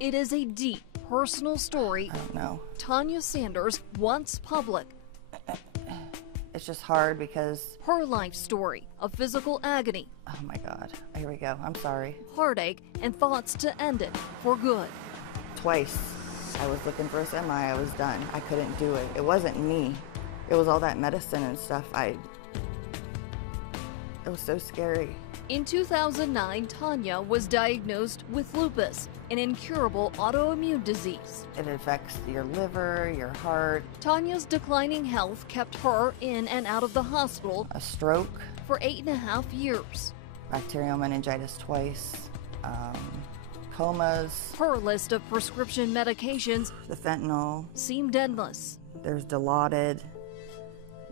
It is a deep, personal story. I don't know. Tanya Sanders wants public. It's just hard because... Her life story of physical agony. Oh my God, here we go, I'm sorry. Heartache and thoughts to end it for good. Twice, I was looking for a semi, I was done. I couldn't do it. It wasn't me. It was all that medicine and stuff. It was so scary. In 2009, Tanya was diagnosed with lupus, an incurable autoimmune disease. It affects your liver, your heart. Tanya's declining health kept her in and out of the hospital A stroke. for 8.5 years. Bacterial meningitis twice. Comas. Her list of prescription medications The fentanyl. seemed endless. There's Dilaudid.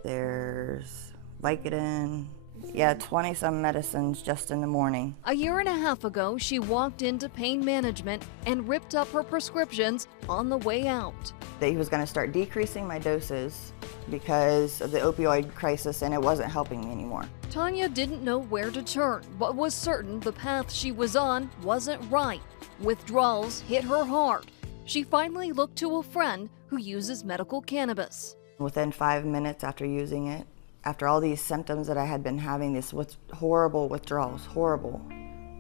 There's Vicodin. Yeah, 20-some medicines just in the morning. A year and a half ago, she walked into pain management and ripped up her prescriptions on the way out. He was going to start decreasing my doses because of the opioid crisis, and it wasn't helping me anymore. Tanya didn't know where to turn, but was certain the path she was on wasn't right. Withdrawals hit her hard. She finally looked to a friend who uses medical cannabis. Within 5 minutes after using it, after all these symptoms that I had been having, these horrible withdrawals, horrible,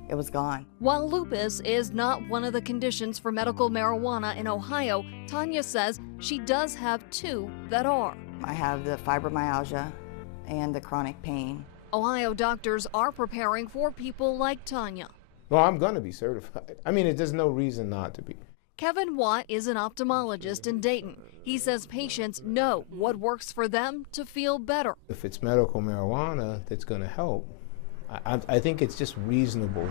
it was gone. While lupus is not one of the conditions for medical marijuana in Ohio, Tanya says she does have two that are. I have the fibromyalgia and the chronic pain. Ohio doctors are preparing for people like Tanya. Well, I'm going to be certified. I mean, there's no reason not to be. Kevin Watt is an ophthalmologist in Dayton. He says patients know what works for them to feel better. If it's medical marijuana that's going to help, I think it's just reasonable.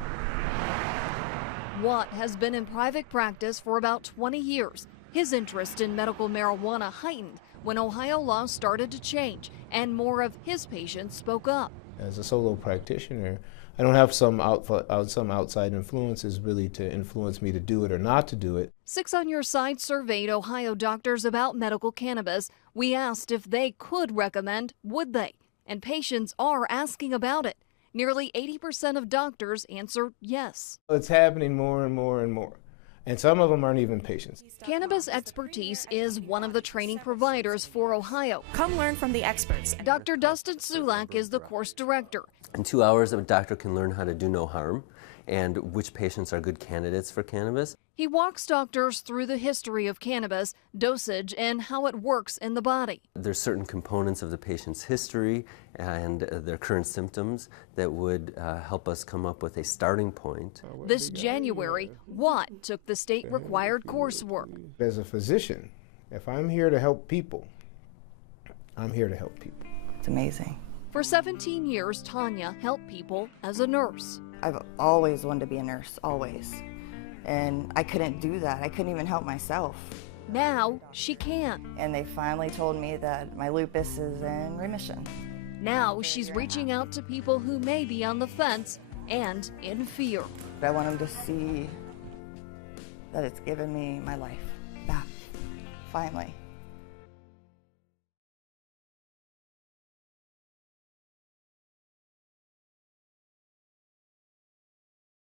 Watt has been in private practice for about 20 years. His interest in medical marijuana heightened when Ohio law started to change and more of his patients spoke up. As a solo practitioner, I don't have some outside influences really to influence me to do it or not to do it. 6 on Your Side surveyed Ohio doctors about medical cannabis. We asked if they could recommend, would they? And patients are asking about it. Nearly 80% of doctors answered yes. It's happening more and more and more. And some of them aren't even patients. Cannabis Expertise is one of the training providers for Ohio. Come learn from the experts. Dr. Dustin Sulak is the course director. In 2 hours, a doctor can learn how to do no harm and which patients are good candidates for cannabis. He walks doctors through the history of cannabis, dosage, and how it works in the body. There's certain components of the patient's history and their current symptoms that would help us come up with a starting point. This January, Watt took the state-required coursework. As a physician, if I'm here to help people, I'm here to help people. It's amazing. For 17 years, Tanya helped people as a nurse. I've always wanted to be a nurse, always. And I couldn't do that. I couldn't even help myself. Now she can. And they finally told me that my lupus is in remission. Now she's reaching out to people who may be on the fence and in fear. I want them to see that it's given me my life back, finally.